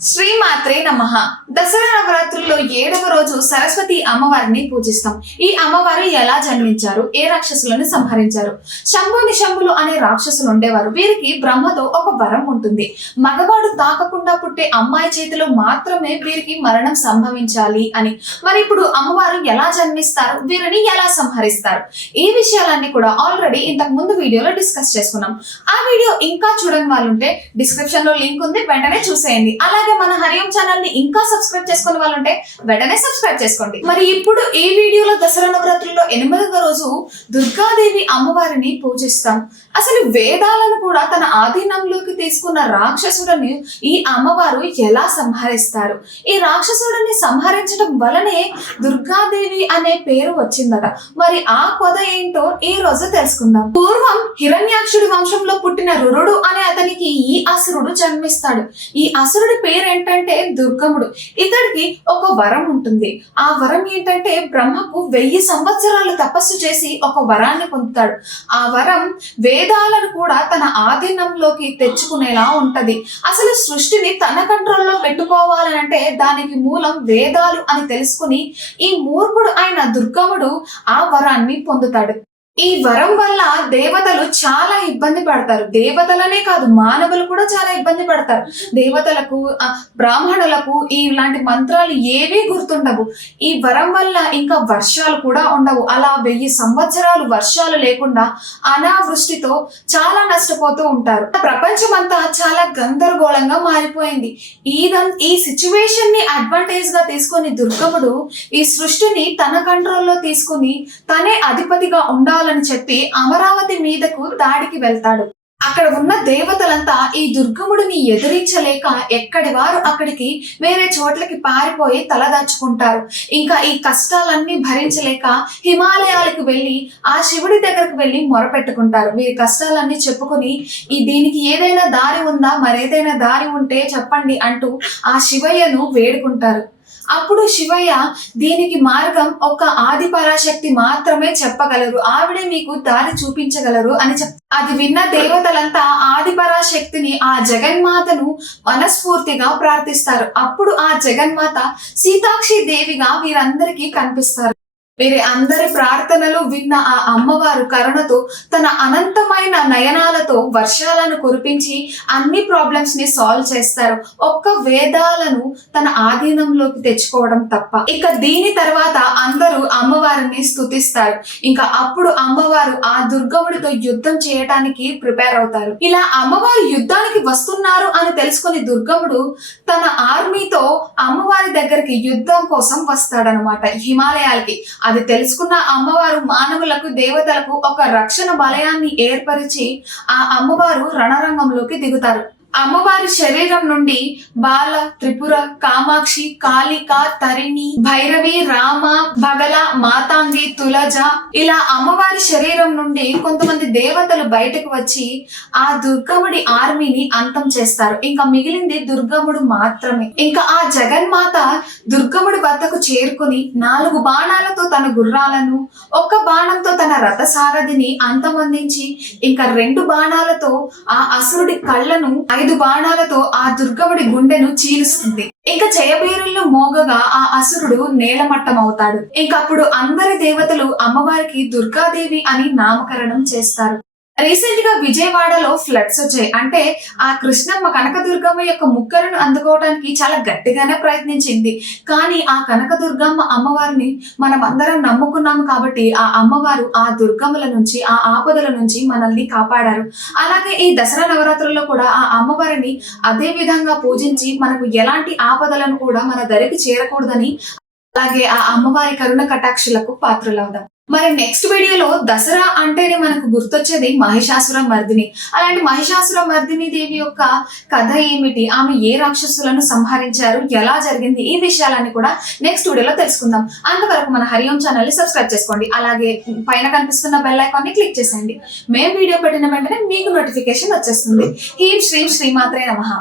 శ్రీమాత్రే నమః. దసరా నవరాత్రుల్లో 7వ రోజు సరస్వతి అమ్మవారిని పూజిస్తాం. ఈ అమ్మవారు ఎలా జన్మించారు, ఏ రాక్షసులను సంహరించారు? శంభు నిశంభులు అనే రాక్షసులు ఉండేవారు. వీరికి బ్రహ్మతో ఒక వరం ఉంటుంది. మగవాడు తాకకుండా పుట్టే అమ్మాయి చేతిలో మాత్రమే వీరికి మరణం సంభవించాలి అని. మరి ఇప్పుడు అమ్మవారు ఎలా జన్మిస్తారు, వీరిని ఎలా సంహరిస్తారు? ఈ విషయాలన్నీ కూడా ఆల్రెడీ ఇంతకు ముందు వీడియోలో డిస్కస్ చేసుకున్నాం. ఆ వీడియో ఇంకా చూడని వాళ్ళు ఉంటే డిస్క్రిప్షన్ లో లింక్ ఉంది, వెంటనే చూసేయండి. అలాగే మన హరియం ఛానల్ ని ఇంకా సబ్స్క్రైబ్ చేసుకునే వాళ్ళు ఉంటే వెంటనే సబ్స్క్రైబ్ చేసుకోండి. మరి ఇప్పుడు ఈ వీడియోలో దసరా నవరాత్రుల్లో 8వ రోజు దుర్గాదేవి అమ్మవారిని పూజిస్తాం. అసలు వేదాలను కూడా తన ఆధీనంలోకి తీసుకున్న రాక్షసుడిని ఈ అమ్మవారు ఎలా సంహరిస్తారు? ఈ రాక్షసుడిని సంహరించడం వలనే దుర్గాదేవి అనే పేరు వచ్చిందట. మరి ఆ కథ ఏంటో ఈ రోజు తెలుసుకుందాం. పూర్వం హిరణ్యాక్షుడి వంశంలో పుట్టిన రురుడు అనే అతనికి ఈ అసురుడు జన్మిస్తాడు. ఈ అసురుడి పేరు ఏంటంటే దుర్గముడు. ఇతడికి ఒక వరం ఉంటుంది. ఆ వరం ఏంటంటే బ్రహ్మకు 1000 సంవత్సరాలు తపస్సు చేసి ఒక వరాన్ని పొందుతాడు. ఆ వరం వేదాలను కూడా తన ఆధీనంలోకి తెచ్చుకునేలా ఉంటది. అసలు సృష్టిని తన కంట్రోల్లో పెట్టుకోవాలంటే దానికి మూలం వేదాలు అని తెలుసుకుని ఈ మూర్ఖుడు అయిన దుర్గముడు ఆ వరాన్ని పొందుతాడు. ఈ వరం వల్ల దేవతలు చాలా ఇబ్బంది పడతారు. దేవతలనే కాదు, మానవులు కూడా చాలా ఇబ్బంది పడతారు. దేవతలకు, బ్రాహ్మణులకు ఇలాంటి మంత్రాలు ఏవీ గుర్తుండవు. ఈ వరం వల్ల ఇంకా వర్షాలు కూడా ఉండవు. అలా 1000 సంవత్సరాలు వర్షాలు లేకుండా అనావృష్టితో చాలా నష్టపోతూ ఉంటారు. ప్రపంచం అంతా చాలా గందరగోళంగా మారిపోయింది. ఈ సిచ్యువేషన్ ని అడ్వాంటేజ్ గా తీసుకొని దుర్గముడు ఈ సృష్టిని తన కంట్రోల్లో తీసుకుని తనే అధిపతిగా ఉండాలి అని చెప్పి అమరావతి మీదకు దాడికి వెళ్తాడు. అక్కడ ఉన్న దేవతలంతా ఈ దుర్గముడిని ఎదిరించలేక ఎక్కడి వారు అక్కడికి వేరే చోట్లకి పారిపోయి తలదాచుకుంటారు. ఇంకా ఈ కష్టాలన్నీ భరించలేక హిమాలయాలకు వెళ్ళి ఆ శివుడి దగ్గరకు వెళ్ళి మొరపెట్టుకుంటారు. వీరి కష్టాలన్నీ చెప్పుకుని దీనికి ఏదైనా దారి ఉందా, మరేదైనా దారి ఉంటే చెప్పండి అంటూ ఆ శివయ్యను వేడుకుంటారు. అప్పుడు శివయ్య దీనికి మార్గం ఒక ఆది పరాశక్తి మాత్రమే చెప్పగలరు, ఆవిడే మీకు దారి చూపించగలరు అని అది విన్న దేవతలంతా ఆది పరాశక్తిని, ఆ జగన్మాతను మనస్ఫూర్తిగా ప్రార్థిస్తారు. అప్పుడు ఆ జగన్మాత సీతాక్షి దేవిగా వీరందరికీ కనిపిస్తారు. వీరి అందరి ప్రార్థనలు విన్న ఆ అమ్మవారు కరుణతో తన అనంతమైన నయనాలతో వర్షాలను కురిపించి అన్ని ప్రాబ్లమ్స్ ని సాల్వ్ చేస్తారు. ఒక్క వేదాలను తన ఆధీనంలోకి తెచ్చుకోవడం తప్ప. ఇక దీని తర్వాత అందరూ అమ్మవారిని స్తుతిస్తారు. ఇంకా అప్పుడు అమ్మవారు ఆ దుర్గముడితో యుద్ధం చేయటానికి ప్రిపేర్ అవుతారు. ఇలా అమ్మవారు యుద్ధానికి వస్తున్నారు అని తెలుసుకుని దుర్గముడు తన ఆర్మీతో అమ్మవారి దగ్గరికి యుద్ధం కోసం వస్తాడనమాట, హిమాలయాలకి. అది తెలుసుకున్న అమ్మవారు మానవులకు, దేవతలకు ఒక రక్షణ వలయాన్ని ఏర్పరిచి ఆ అమ్మవారు రణరంగంలోకి దిగుతారు. అమ్మవారి శరీరం నుండి బాల, త్రిపుర, కామాక్షి, కాళిక, తరిణి, భైరవి, రామ, బగల, మాతాంగి, తులజ ఇలా అమ్మవారి శరీరం నుండి కొంతమంది దేవతలు బయటకు వచ్చి ఆ దుర్గముడి ఆర్మీని అంతం చేస్తారు. ఇంకా మిగిలింది దుర్గముడు మాత్రమే. ఇంకా ఆ జగన్మాత దుర్గముడి వద్దకు చేరుకుని 4 బాణాలతో తన గుర్రాలను, 1 బాణంతో తన రథసారథిని అంతమందించి ఇంకా 2 బాణాలతో ఆ అసురుడి కళ్ళను, 5 బాణాలతో ఆ దుర్గముడి గుండెను చీలుస్తుంది. ఇంకా జయబేరుల్లో మోగగా ఆ అసురుడు నేలమట్టం అవుతాడు. ఇంకప్పుడు అందరి దేవతలు అమ్మవారికి దుర్గాదేవి అని నామకరణం చేస్తారు. రీసెంట్ గా విజయవాడలో ఫ్లడ్స్ వచ్చాయి. అంటే ఆ కృష్ణమ్మ, కనకదుర్గమ్మ యొక్క ముక్కలను అందుకోవడానికి చాలా గట్టిగానే ప్రయత్నించింది. కానీ ఆ కనకదుర్గమ్మ అమ్మవారిని మనం అందరం నమ్ముకున్నాము కాబట్టి ఆ అమ్మవారు ఆ దుర్గమ్మల నుంచి, ఆ ఆపదల నుంచి మనల్ని కాపాడారు. అలాగే ఈ దసరా నవరాత్రుల్లో కూడా ఆ అమ్మవారిని అదే విధంగా పూజించి మనకు ఎలాంటి ఆపదలను కూడా మన దరికి చేరకూడదని, అలాగే ఆ అమ్మవారి కరుణ కటాక్షులకు పాత్రలవుదాం. మరి నెక్స్ట్ వీడియోలో దసరా అంటేనే మనకు గుర్తొచ్చేది మహిషాసుర మర్దిని. అలాంటి మహిషాసుర మర్దిని దేవి యొక్క కథ ఏమిటి, ఆమె ఏ రాక్షసులను సంహరించారు, ఎలా జరిగింది, ఈ విషయాలన్నీ కూడా నెక్స్ట్ వీడియోలో తెలుసుకుందాం. అంతవరకు మన హరియం ఛానల్ ని సబ్స్క్రైబ్ చేసుకోండి. అలాగే పైన కనిపిస్తున్న బెల్ ఐకాన్ ని క్లిక్ చేసేయండి. మేము వీడియో పెట్టిన వెంటనే మీకు నోటిఫికేషన్ వచ్చేస్తుంది. హీం శ్రీం శ్రీమాత్రే నమః.